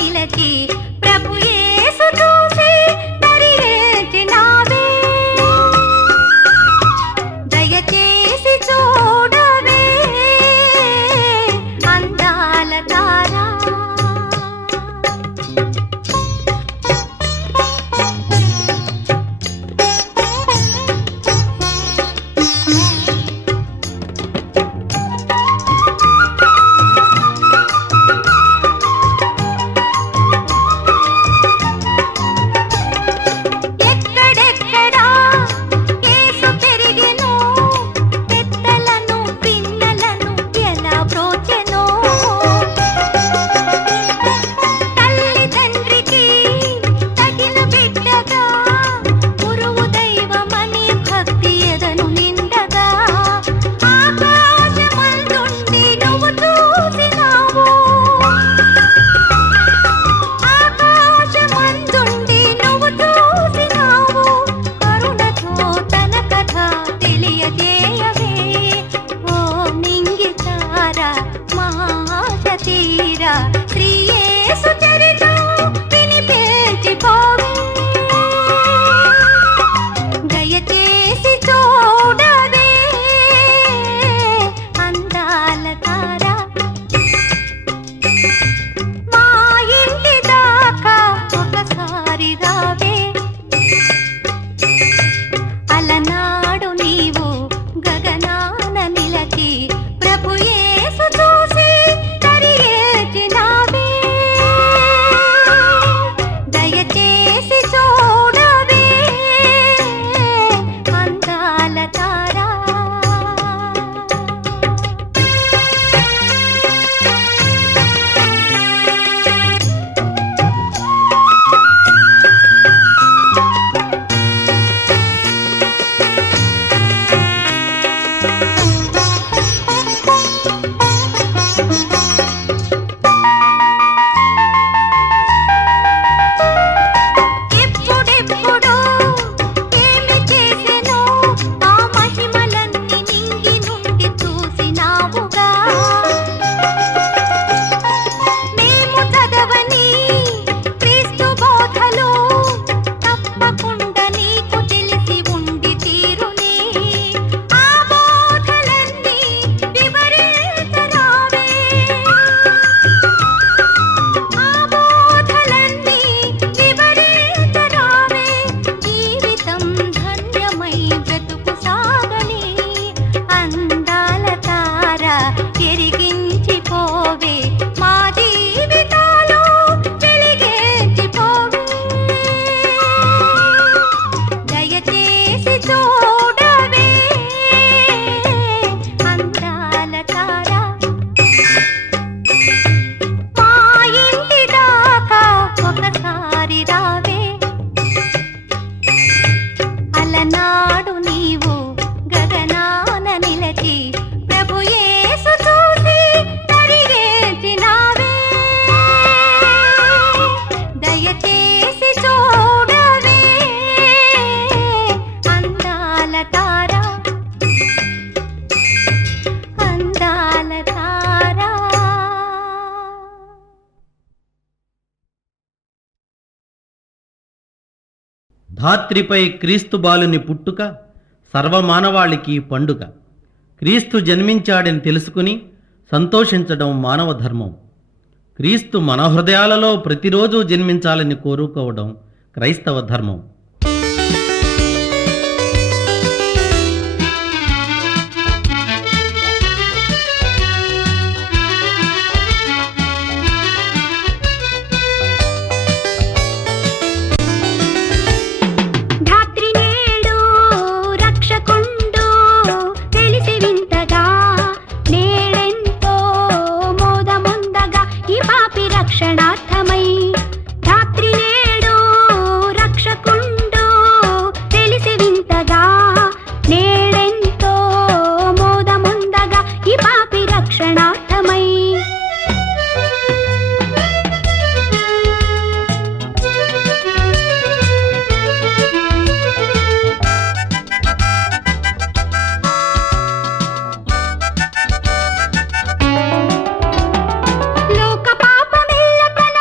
నిలచి ప్రభు యేసు చూసి దరియేచినావే దయచేసి చూడవే అందాల తారా ధాత్రిపై క్రీస్తు బాలుని పుట్టుక సర్వమానవాళికి పండుగ. క్రీస్తు జన్మించాడని తెలుసుకుని సంతోషించడం మానవ ధర్మం. క్రీస్తు మన హృదయాలలో ప్రతిరోజు జన్మించాలని కోరుకోవడం క్రైస్తవ ధర్మం. లోక పాపమెల్ల తన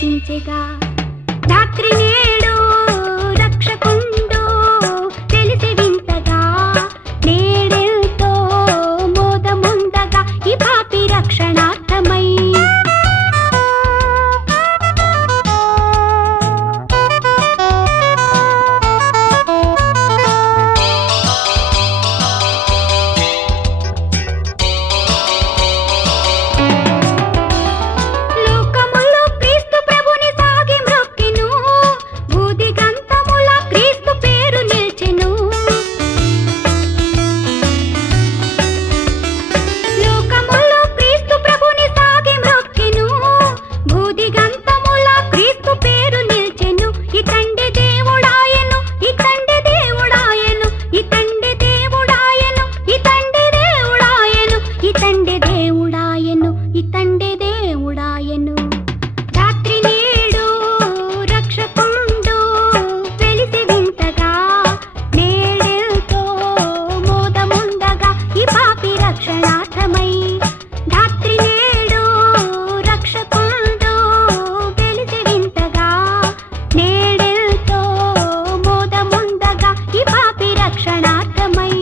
ప్రవేశించెగా. రాత్రి నేడు రక్షకుండు తెలిసి వింతగా, నేడెంతో మోదముందగా ఈ పాపి రక్షణార్థమై. లోకములో క్రీస్తు ప్రభుని సాగి మ్రొక్కెను, బూదిగంతముల క్రీస్తు పేరు నిల్చెను. లోకములో క్రీస్తు ప్రభుని సాగి మ్రొక్కెను, బూదిగంతముల క్రీస్తు పేరు నిల్చెను. ఇతండి దేవుడాయను, ఇతండి దేవుడాయను, ఇతండి దేవుడాయను, ఇతండి దేవుడాయను, ఇతండి దేవుడాయను, ఇతండి దేవుడాయను. రాత్రి నేడు రక్షకుండు వెలిసి వింతగా, నేడెంతో మోదముందగా ఈ పాపి రక్షణార్థమై. రాత్రి నేడు రక్షకుండు వెలిసి వింతగా, నేడెంతో మోదముందగా ఈ పాపి రక్షణార్థమై.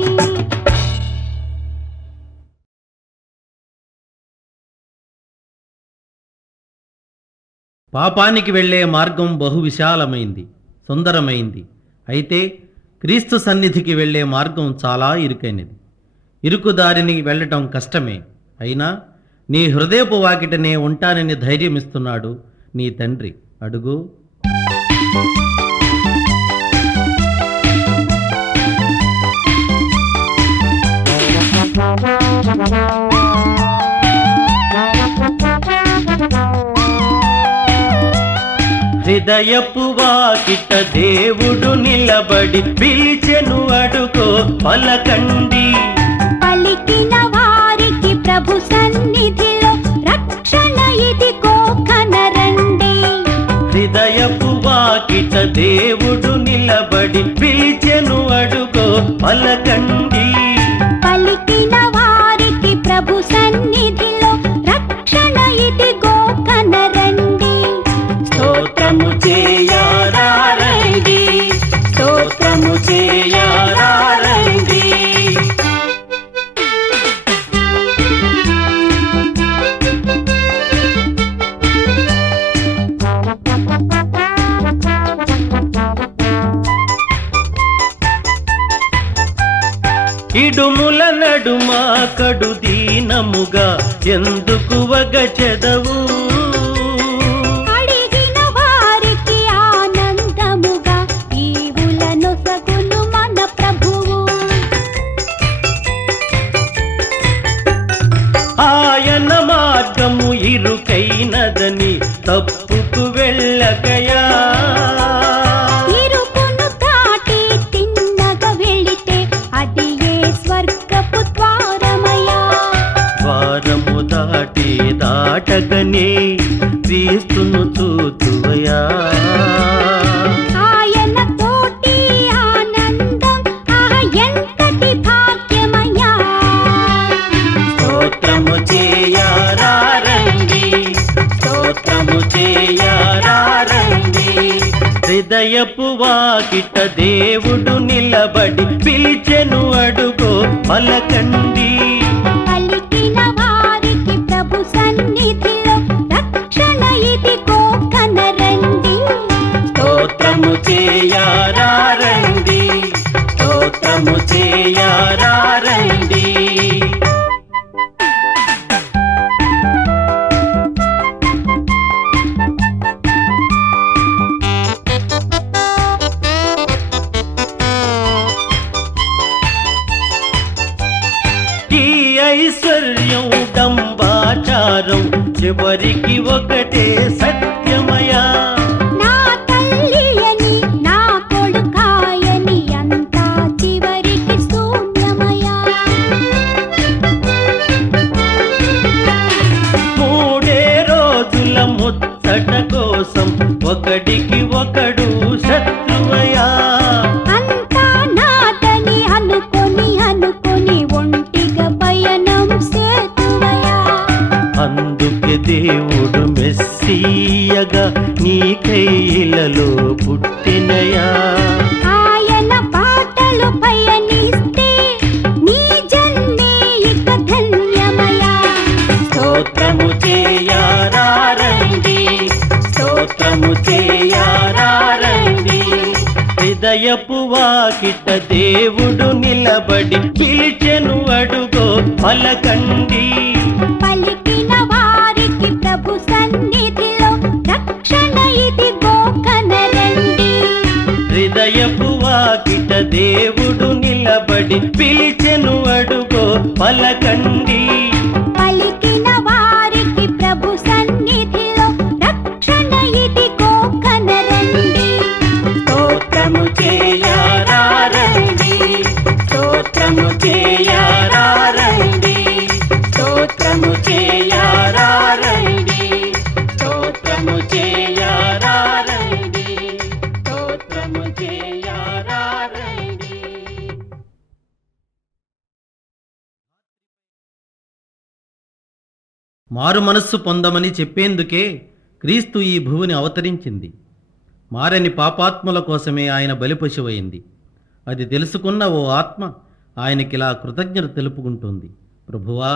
పాపానికి వెళ్ళే మార్గం బహు విశాలమైంది, సుందరమైంది. అయితే క్రీస్తు సన్నిధికి వెళ్ళే మార్గం చాలా ఇరుకైనది. ఇరుకు దారిని వెళ్ళటం కష్టమే. అయినా నీ హృదయపు వాకిటనే ఉంటానని ధైర్యమిస్తున్నాడు నీ తండ్రి. అడుగు. హృదయపు వాకిట దేవుడు నిలబడి పిలిచెను, అడుగో పలకండి. పలికిన వారికి ప్రభు సన్నిధిలో రక్షణ ఇదిగో కనరండి. హృదయపు వాకిట దేవుడు నిలబడి పిలిచెను, అడుగో పలకండి. పలికిన వారికి ప్రభు సన్నిధిలో రక్షణ ఇదిగో కనరండి. స్తోత్రము చేయారారండి, స్తోత్రము చేయారారండి. ఇడుముల నడుమ కడు దీనముగా ఎందుకు వగచెదవు? అడిగిన వారికి ఆనందముగా ఈవులనొసగును మన ప్రభువు. ఆయన మార్గము ఇరుకైనదని తప్పుకు వెళ్ళకయా. ఇరుకును దాటి తిన్నగా వెళితే అది ఏ స్వర్గపు ద్వారమయ్యా. ద్వారము దాటి దాటగనే క్రీస్తును చూతువయా. ఆయన తోటి ఆనందం ఎంతటి భాగ్యమయ్యా. స్తోత్రము చేయారారండి, స్తోత్రము చేయారారండి. హృదయపు వాకిట దేవుడు నిలబడి పిలిచెను, అడుగో పలకండి. పలికిన వారికి ప్రభు సన్నిధిలో రక్షణ ఇదిగో కనరండి. స్తోత్రము చేయారారండి, స్తోత్రము చేయారారండి. ఈ ఐశ్వర్యం డంబాచారం చివరికి ఒకటే సత్యమయా. నా తల్లి అని నా కొడుకాయని అంతా చివరికి శూన్యమయ్యా. మూడే రోజుల ముచ్చట కోసం ఒకడికి ఒకడు శత్రువయా. అంతా నాదని అనుకొని అనుకొని ఒంటిగా పయనం సేతువయ్యా. అందుకే దేవుడు మెస్సియ మోయగా నీకై ఇలలో పుట్టినయా. ఆయన పాటలు పయనిస్తే నీ జన్మే ఇక ధన్యమయా. స్తోత్రము చేయారండి, స్తోత్రము చేయారండి. హృదయపు వాకిట దేవుడు నిలబడి పిలిచెను అడుగో పలకండి. పలికిన వారికి ప్రభు సన్నిధిలో రక్షణ ఇదిగో కనరండి. హృదయపు వాకిట దేవుడు నిలబడి పిలిచెను అడుగో పలకండి. పలికిన వారికి ప్రభు సన్నిధిలో రక్షణ ఇదిగో కనరండి. స్తోత్రము చేయారండి, స్తోత్రము చేయారండి, స్తోత్రము చేయారండి, స్తోత్రము చేయారండి, స్తోత్రము చేయారండి. మారు మనస్సు పొందమని చెప్పేందుకే క్రీస్తు ఈ భూమిని అవతరించింది. మారని పాపాత్ముల కోసమే ఆయన బలిపశువైంది. అది తెలుసుకున్న ఓ ఆత్మ ఆయనకిలా కృతజ్ఞత తెలుపుకుంటుంది. ప్రభువా,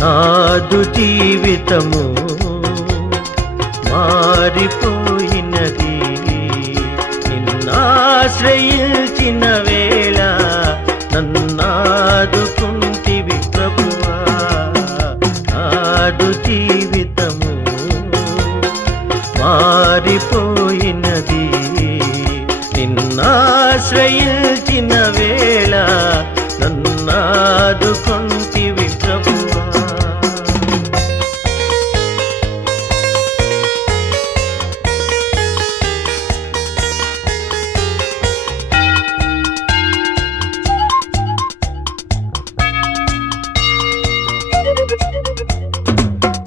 నాదు జీవితము మారిపోయినది, నిన్నాశ్రయించిన వేళ నన్నాదుకుంటివి ప్రభువా. నాదు జీవితము మారిపోయినది, నిన్నాశ్రయించిన వేళ నన్నాదుకుంటివి ప్రభువా.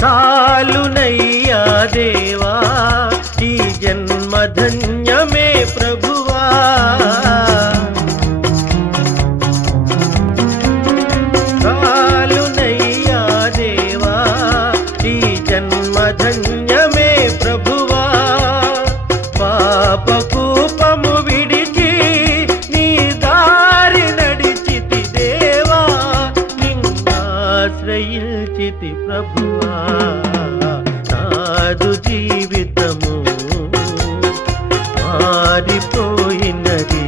చాలునయ్యా దేవా ఈ జన్మ ధన్యమే ప్రభువా. చాలునయ్యా దేవా ఈ జన్మ ధన్యమే ప్రభువా. పాపకూపము విడిచి నీ దారి నడిచితి దేవా, నిన్నాశ్రయించితి ప్రభువా. నాదు జీవితము మారిపోయినది,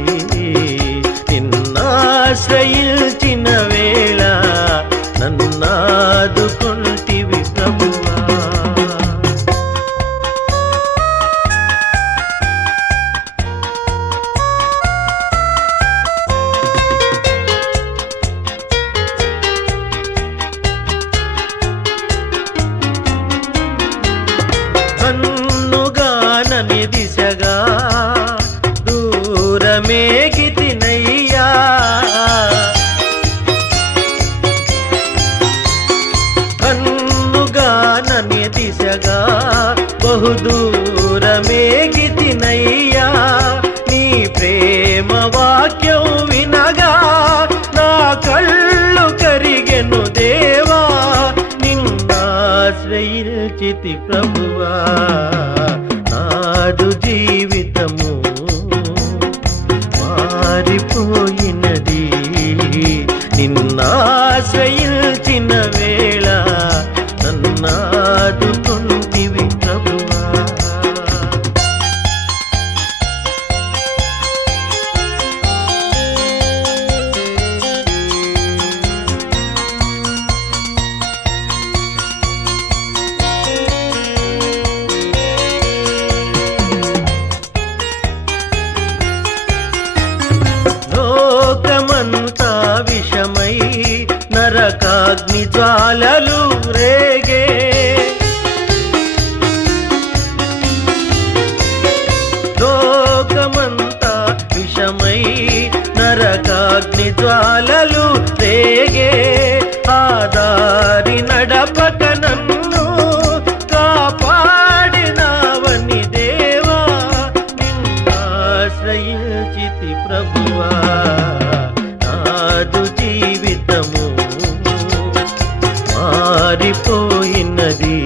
నిన్నాశ్రయించిన వేళ నన్నాదుకుంటివి ప్రభువా. కన్నుగానని దిశగా దూరమేగితినయ్యా. కన్నుగానని దిశగా బహుదూరమేగితినయ్యా. నీ ప్రేమ వాక్యం వినగా నా కళ్ళు కరిగెను దేవా, నిన్నాశ్రయించితి ప్రభువా. నాదు జీవితము మారిపోయినది, నిన్నాశ్రయించిన వేళ నన్నాదుకుంటివి ప్రభువా. లోకమంతా విషమై నరకాగ్ని జ్వాలలు రేగే. లోకమంతా విషమై నరకాగ్ని జ్వాలలు రేగే. ఆదారి నడ ప్రభువా నాదు జీవితము మారిపోయినది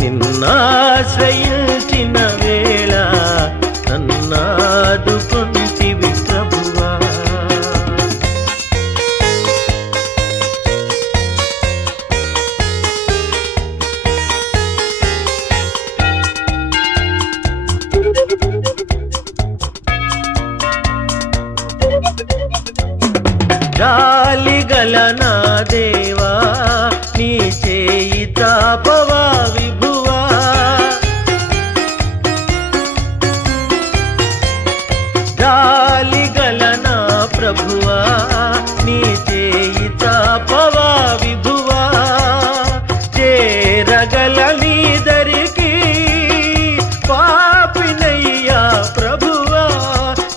నిన్నాశ్రయించిన వేళ నన్నాదుకొంటివి ప్రభువా జాలిగల నా దేవా నీ చేయి తాపవా విభువా జాలిగల నా ప్రభువా నీ చేయి తాపవా విభువా చేరగల నీ దరికి పాపినయ్యా ప్రభువా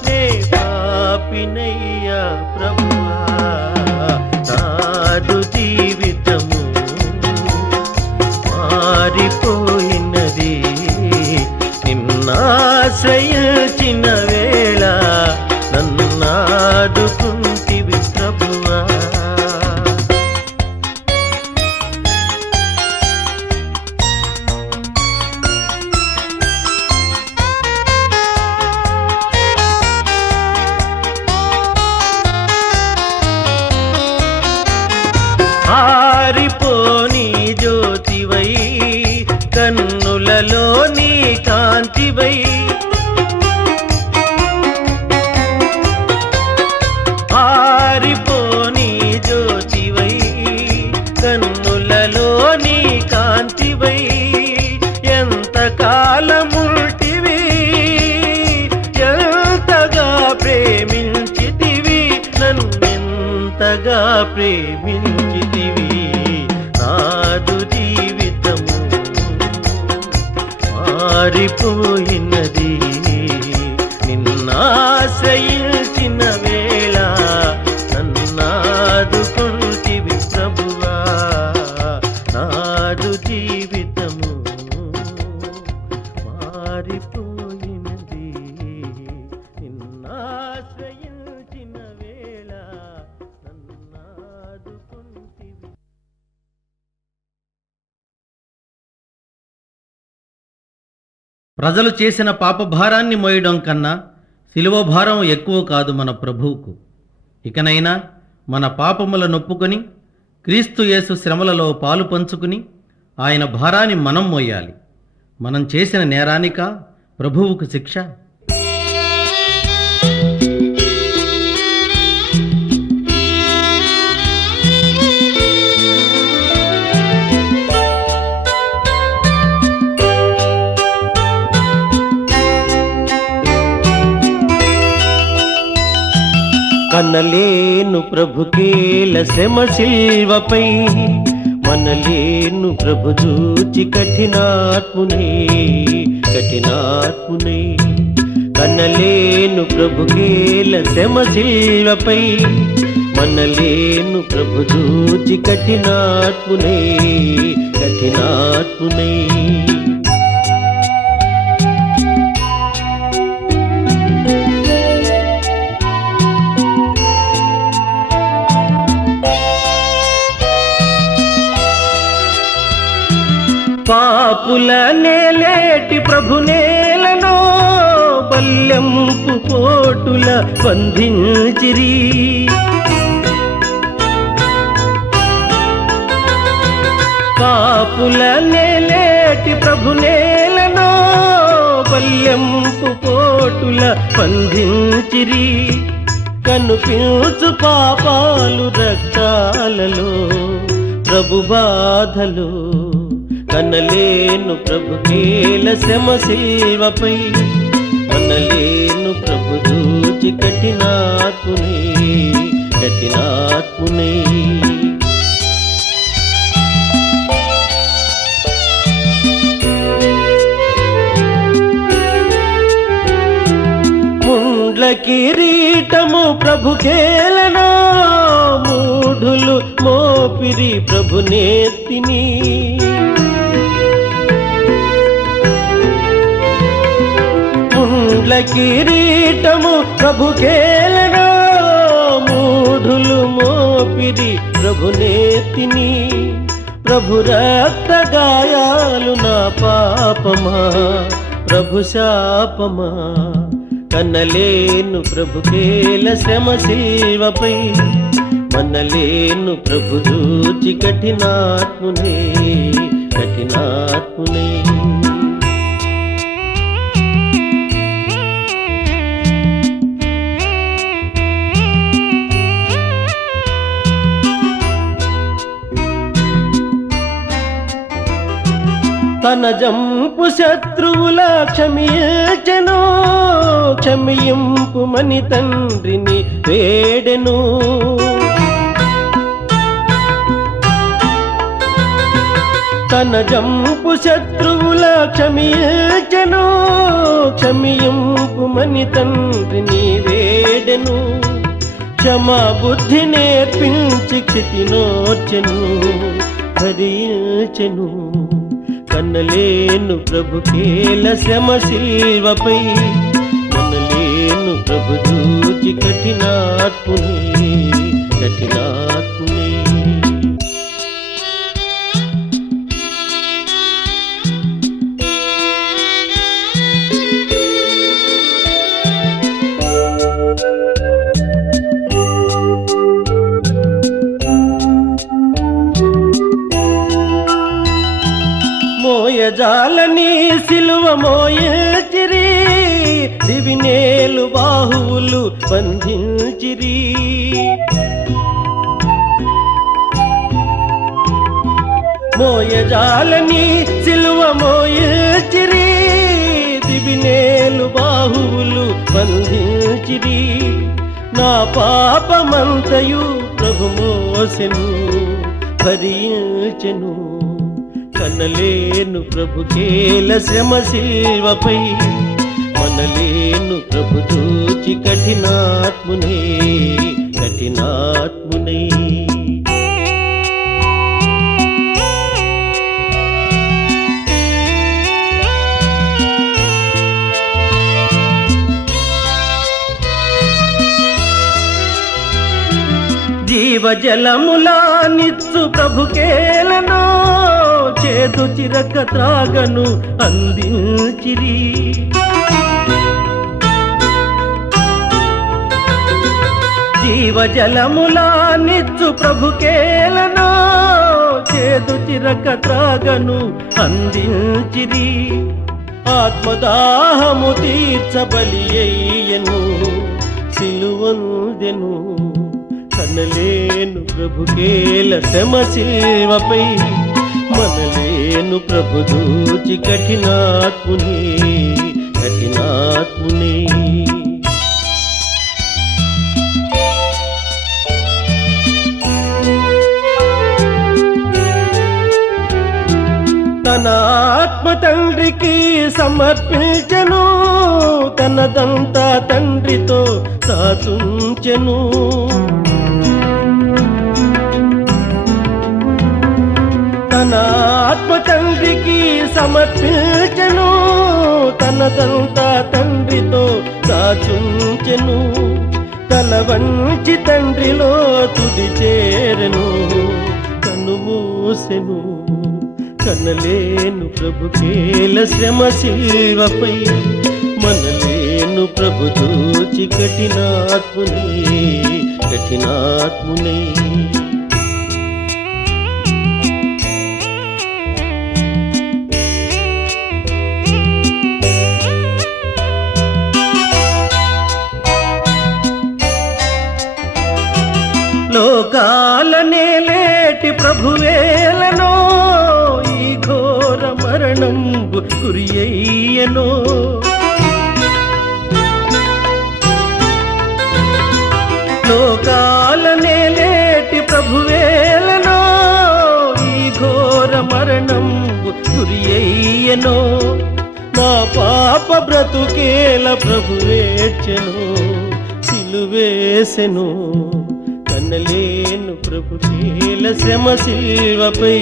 నే పాపినయ్యా ప్రభువా నాదు జీవితము మారిపోయినది నిన్నాశ్రయించిన వేళ నన్నాదుకుంటివి ప్రభువా ఆరిపోని జ్యోతివై కన్నులలో నీ కాంతివై ఆరిపోని జ్యోతివై కన్నులలో నీ కాంతివై ఎంత కాలముల్టివి ఎంతగా ప్రేమించితివి నన్నెంతగా ప్రేమించితివి నాదు జీవితము మారిపోయినది నిన్నాశ్రయించిన వేళ నన్నాదుకొంటివి ప్రభువా నాదు జీవితము మారిపోయినది నిన్నాశ్రయించిన వేళ నన్నాదుకొంటివి ప్రజలు చేసిన పాపభారాన్ని మోయడం కన్నా శిలువ భారం ఎక్కువ కాదు మన ప్రభువుకు. ఇకనైనా మన పాపముల నొప్పుకొని క్రీస్తు యేసు శ్రమలలో పాలు పంచుకుని ఆయన భారాన్ని మనం మోయాలి. మనం చేసిన నేరానిక ప్రభువుకు శిక్ష? కనలేను ప్రభుకేల శ్రమ శిల్వపై మనలేను ప్రభు చూచి కఠినాత్మునే కనలేను ప్రభుకేల శ్రమ శిల్వపై మనలేను ప్రభు చూచి కఠినాత్మునే పాపుల నేలేటి ప్రభు నేలను బల్యంపు పోటుల బంధించిరి పాపుల నేలేటి ప్రభు నేలను బల్యంపు పోటుల బంధించిరి కనుపించు పాపాలు రక్తాలలో ప్రభు బాధలు కనలేను ప్రభుకేల శ్రమ శిల్వపై మనలేను ప్రభు చూచి కఠినాత్మునే ముండ్ల కిరీటము ప్రభుకేలనో మూఢులు మోపిరి ప్రభు నేత్తిని ముండ్ల కిరీటము ప్రభుకేలనో మూఢులు మోపిరి ప్రభునేతిని ప్రభు రక్త గాయాలు నా పాపమా ప్రభు శాపమా కన్నలేను ప్రభుకేల శ్రమ శిల్వపై మనలేను ప్రభు దూచి కఠినాత్మునే కఠినాత్మునే తన జంపు శత్రువుల క్షమించెను క్షమింపుమని తండ్రిని వేడెను తన జంపు శత్రువుల క్షమించెను క్షమింపుమని తండ్రిని వేడెను క్షమా బుద్ధి నేర్పించి క్షితినోర్చెను భరించెను కన్నలేను ప్రభుకేల శ్రమ శిల్వపై మనలేను ప్రభు దూచి కఠినాత్మునే కఠినాత్మునే మోయజాలని సిలువ మోయచిరి దివినేలు బాహువులు బంధించిరి మోయజాలని సిలువ మోయచిరి దివినేలు బాహువులు బంధించిరి నా పాపమంతయు ప్రభు మోసెను భరించెను కన్నలేను ప్రభుకేల శ్రమ శిల్వపై మనలేను ప్రభు దూచి కఠినాత్మునే కఠినాత్మునే జీవజలములా నిత్సు ప్రభుకేలనో చేదు చిరక త్రాగను అందించిరి జీవజలములా నిత్సు ప్రభుకేలనో చేదు చిరక త్రాగను అందించిరి ఆత్మదాహము తీర్చబలి అయ్యను సిలువందెను కన్నలేను ప్రభుకేల శ్రమ శిల్వపై మనలేను ప్రభు దూచి కఠినాత్మునే కఠినాత్మునే తన ఆత్మ తండ్రికి సమర్పించెను తనదంతా తండ్రితో సాచుంచెను తన ఆత్మ తండ్రికి సమర్పించెను తనదంతా తండ్రితో దాచుంచెను తల వంచి తండ్రిలో తుది చేరెను కనుమూసెను కనలేను ప్రభుకేల శ్రమ శిల్వపై మనలేను ప్రభు దూచి కఠినాత్మునే కఠినాత్మునే లోకాలనే లేటి ప్రభువేలనో ఈ ఘోర మరణంబు గురియయ్యనో లోకాలనే లేటి ప్రభువేలనో ఈ ఘోర మరణంబు గురియయ్యనో నా పాప బ్రతుకేల ప్రభువేర్చెను సిలువేసెను కనలేను ప్రభుకేల శ్రమ శిల్వపై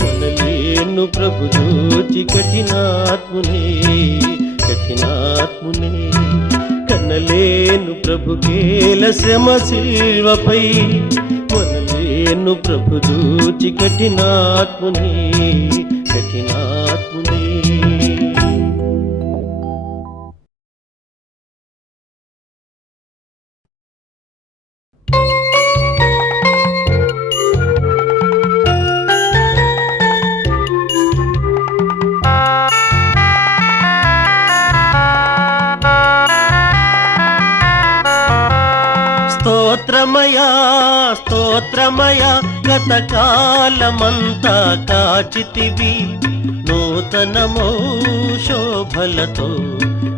మనలేను ప్రభు దూచి కఠినాత్మునే కఠినాత్మునే. కన్నలేను ప్రభుకేల శ్రమ శిల్వపై, మనలేను ప్రభు దూచి కఠినాత్మునే, కఠినాత్మునే. స్తోత్రమయా స్తోత్రమయా, గతకాలమంతా కాచితివి నూతనమో శోభలతో.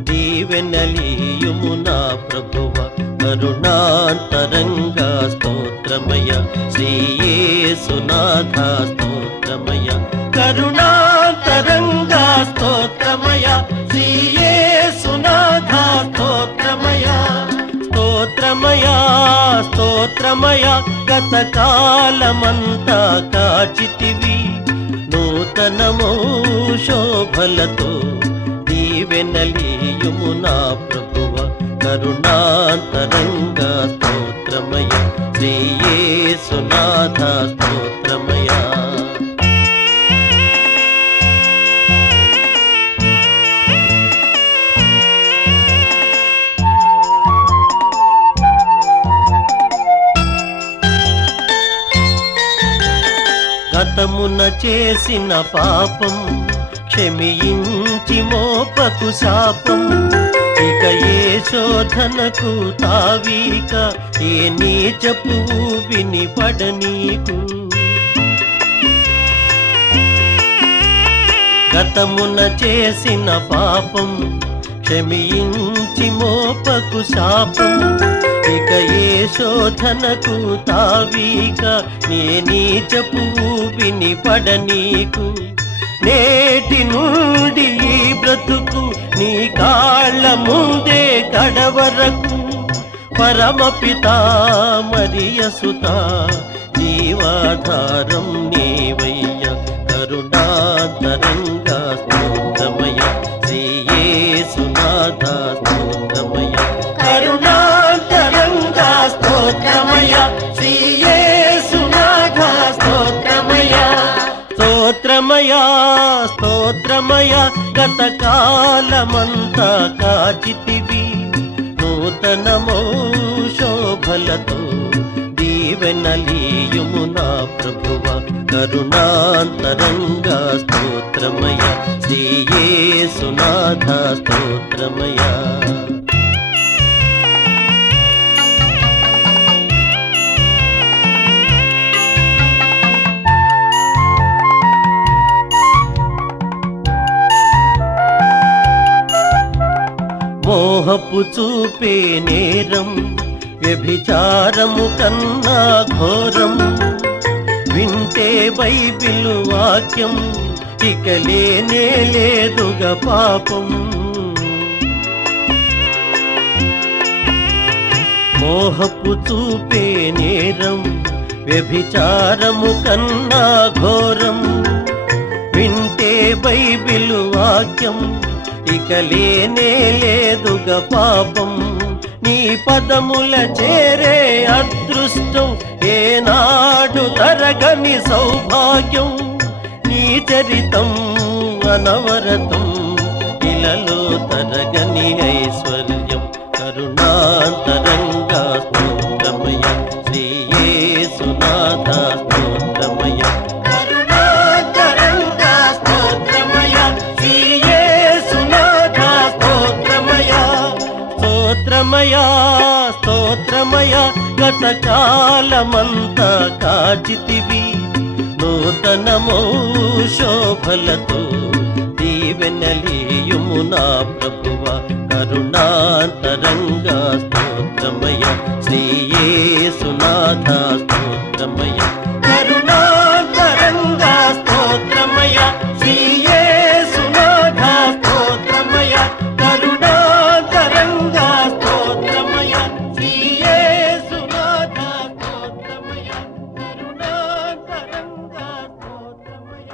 దీవెనలీయుము నా ప్రభువ కరుణాంతరంగా. స్తోత్రమయ శ్రీయేసునాథ, స్తోత్రమయ కరుణాంతరంగా. స్తోత్రమయ శ్రీయేసునాథ, స్తోత్రమయ స్తోత్రమయ స్తోత్రమయ, గతకాలమంతా కాచితివి నూతనమో శోభలతో. దీవెనలీయుము నా ప్రభువ కరుణాంతరంగా. స్తోత్రమయ శ్రీయేసునాథ, స్తోత్రమయ. గతమున చేసిన పాపం క్షమించి మోపకు శాపం. ఇక ఏ శోధనకు తావీక, ఏ నీచపు విని పడనీకు. గతమున చేసిన పాపం క్షమించి మోపకు శాపం. ఇక ఏ శోధనకు తావీక, నే నీచపు విని పడనీకు. నేటి నుండి ఈ బ్రతుకు నీ కాళ్ళ ముందే కడవరకు. పరమపిత మరియసుత జీవాధారం నీవయ్య. కరుణాంతరంగా స్తోత్రమయ శ్రీయేసునాథ, స్తోత్రమయ కరుణాంతరంగా. స్తోత్రమయ శ్రీయేసునాథ, స్తోత్రమయ స్తోత్రమయ స్తోత్రమయ, గతకాలమంతా కాచితివి నూతనమో శోభలతో. దీవెనలీయుము నా ప్రభువ కరుణాంతరంగా. స్తోత్రమయ శ్రీయేసునాథ, స్తోత్రమయ. మోహపు చూపే నేరం వ్యభిచారము కన్నా ఘోరం. వింటే బైబిలు వాక్యం, ఇక లేనే లేదుగా పాపం. మోహపు చూపే నేరం వ్యభిచారము కన్నా ఘోరం. వింటే బైబిలు వాక్యం, ఇక లేనే లేదుగా పాపం. నీ పదముల చేరే అదృష్టం, ఏనాడు తరగని సౌభాగ్యం. నీ చరితం అనవరతం, ఇలలో తరగని ఐశ్వర్యం. కరుణాంతరంగా స్తోత్రమయ శ్రీయేసునాథ, స్తోత్రమయ కరుణాంతరంగా. స్తోత్రమయ శ్రీయేసునాథ, స్తోత్రమయ స్తోత్రమయ స్తోత్రమయ, గతకాలమంతా కాచితివి నూతనమో శోభలతో. దీవెనలీయుము నా ప్రభువ కరుణాంతరంగా. స్తోత్రమయ శ్రీయేసునాథ, స్తోత్రమయ కరుణాంతరంగా. స్తోత్రమయ శ్రీయేసునాథ, స్తోత్రమయ కరుణాంతరంగా. స్తోత్రమయ శ్రీయేసునాథ, స్తోత్రమయ కరుణాంతరంగా. స్తోత్రమయ.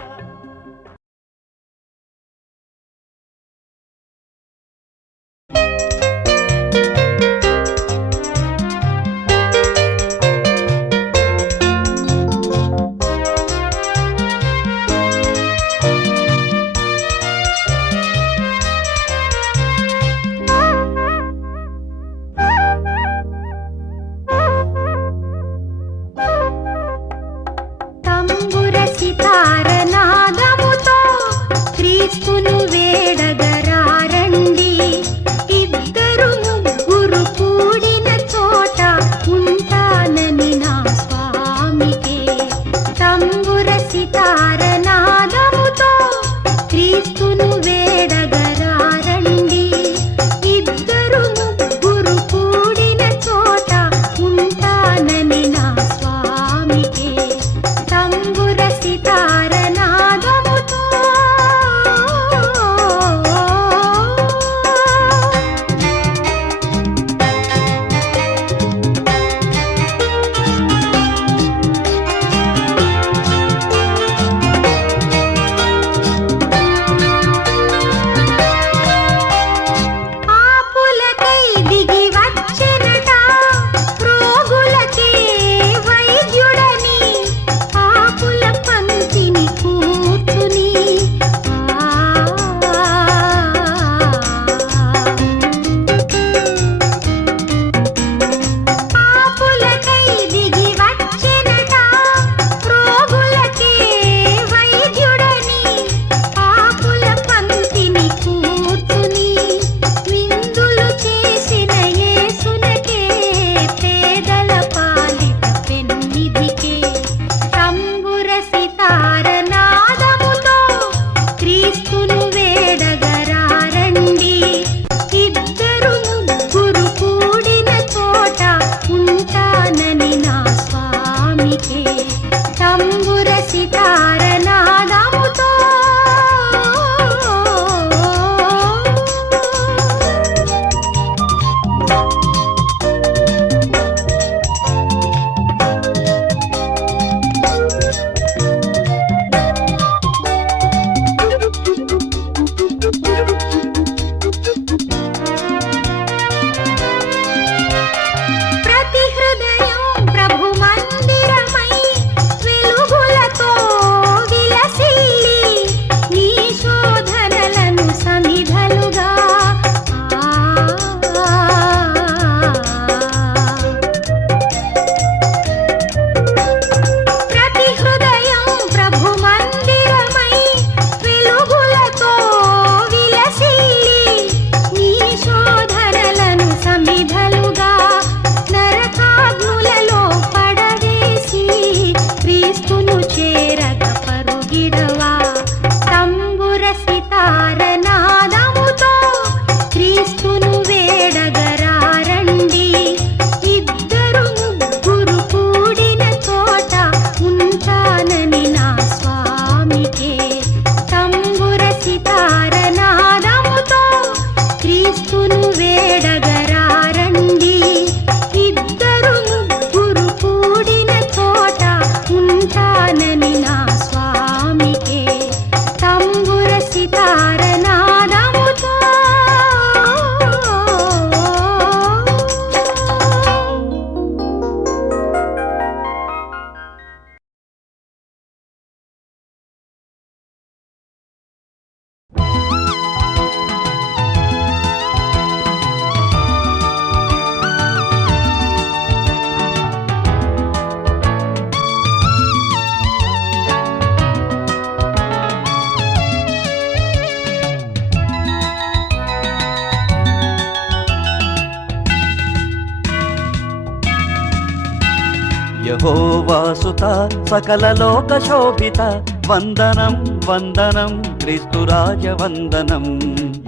యెహోవాసుత సకల లోక శోభిత వందనం వందనం క్రీస్తురాజ వందనం.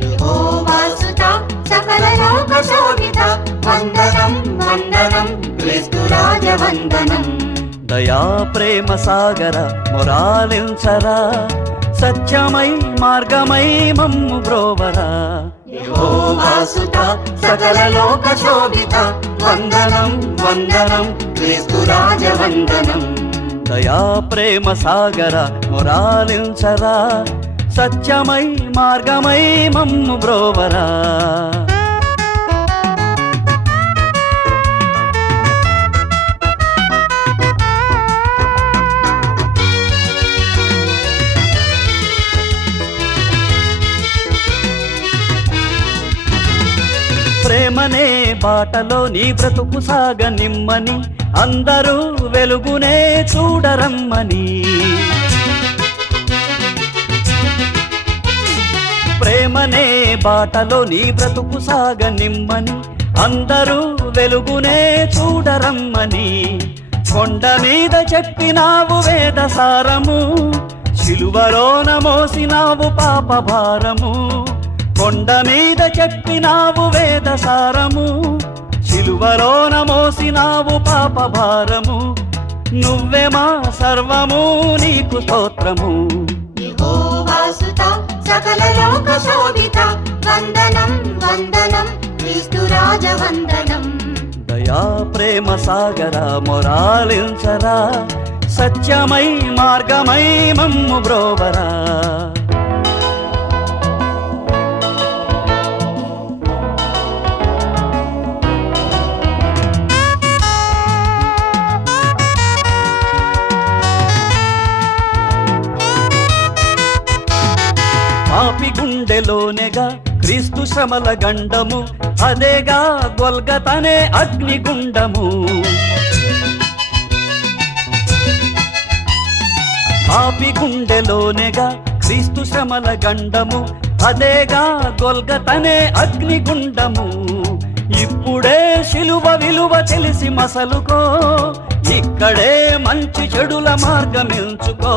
యెహోవాసుత సకల లోక శోభిత వందనం వందనం క్రీస్తురాజ వందనం. దయా ప్రేమ సాగర మొరాలించరా సత్యమై మార్గమై మమ్ము బ్రోవరా. యెహోవాసుత సకల లోక శోభిత వందనం వందనం క్రీస్తురాజ వందనం. దయా ప్రేమ సాగర మొరాలించరా సత్యమై మార్గమై మమ్ము బ్రోవరా. ప్రేమనే బాటలో నీ బ్రతుకు సాగనిమ్మని అందరూ వెలుగునే చూడరమ్మని. ప్రేమనే బాటలో నీ బ్రతుకు సాగనిమ్మని అందరూ వెలుగునే చూడరమ్మని. కొండ మీద చెప్పినావు వేద సారము శిలువలోన మోసినావు పాప భారము. కొండ మీద చెప్పినావు వేద సారము శిలువలోన మోసినావు పాప భారము. నువ్వే మా సర్వము నీకు స్తోత్రము. యెహోవాసుత సకల లోక శోభిత వందనం వందనం క్రీస్తురాజ వందనం. దయా ప్రేమ సాగర మొరాలించరా సత్యమై మార్గమై మమ్ము బ్రోవరా. పాపి గుండెలోనేగా క్రీస్తు శ్రమల గండము అదేగా గొల్గతనే అగ్నిగుండము. పాపి గుండెలోనేగా క్రీస్తు శ్రమల గండము అదేగా గొల్గతనే అగ్నిగుండము. ఇప్పుడే శిలువ విలువ తెలిసి మసలుకో ఇక్కడే మంచి చెడుల మార్గమెంచుకో.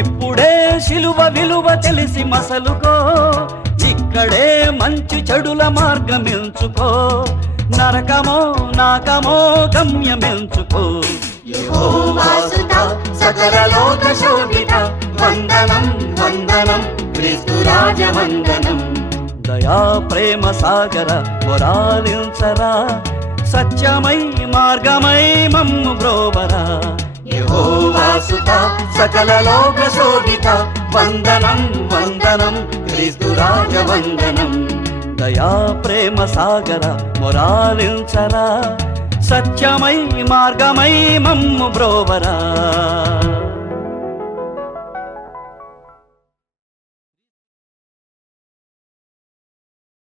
ఇప్పుడే శిలువ విలువ తెలిసి మసలుకో ఇక్కడే మంచి చెడుల మార్గమెంచుకో. నరకమో నాకమో గమ్యమెంచుకో. యెహోవాసుత సకల లోక శోభిత వందనం వందనం క్రీస్తురాజ వందనం. దయా ప్రేమ సాగర మొరాలించరా సత్యమై మార్గమై మమ్ము బ్రోవరా. యెహోవాసుత సకల లోక శోభిత వందనం వందనం క్రీస్తురాజ వందనం. దయా ప్రేమ సాగర మొరాలించరా సత్యమై మార్గమై మమ్ము బ్రోవరా.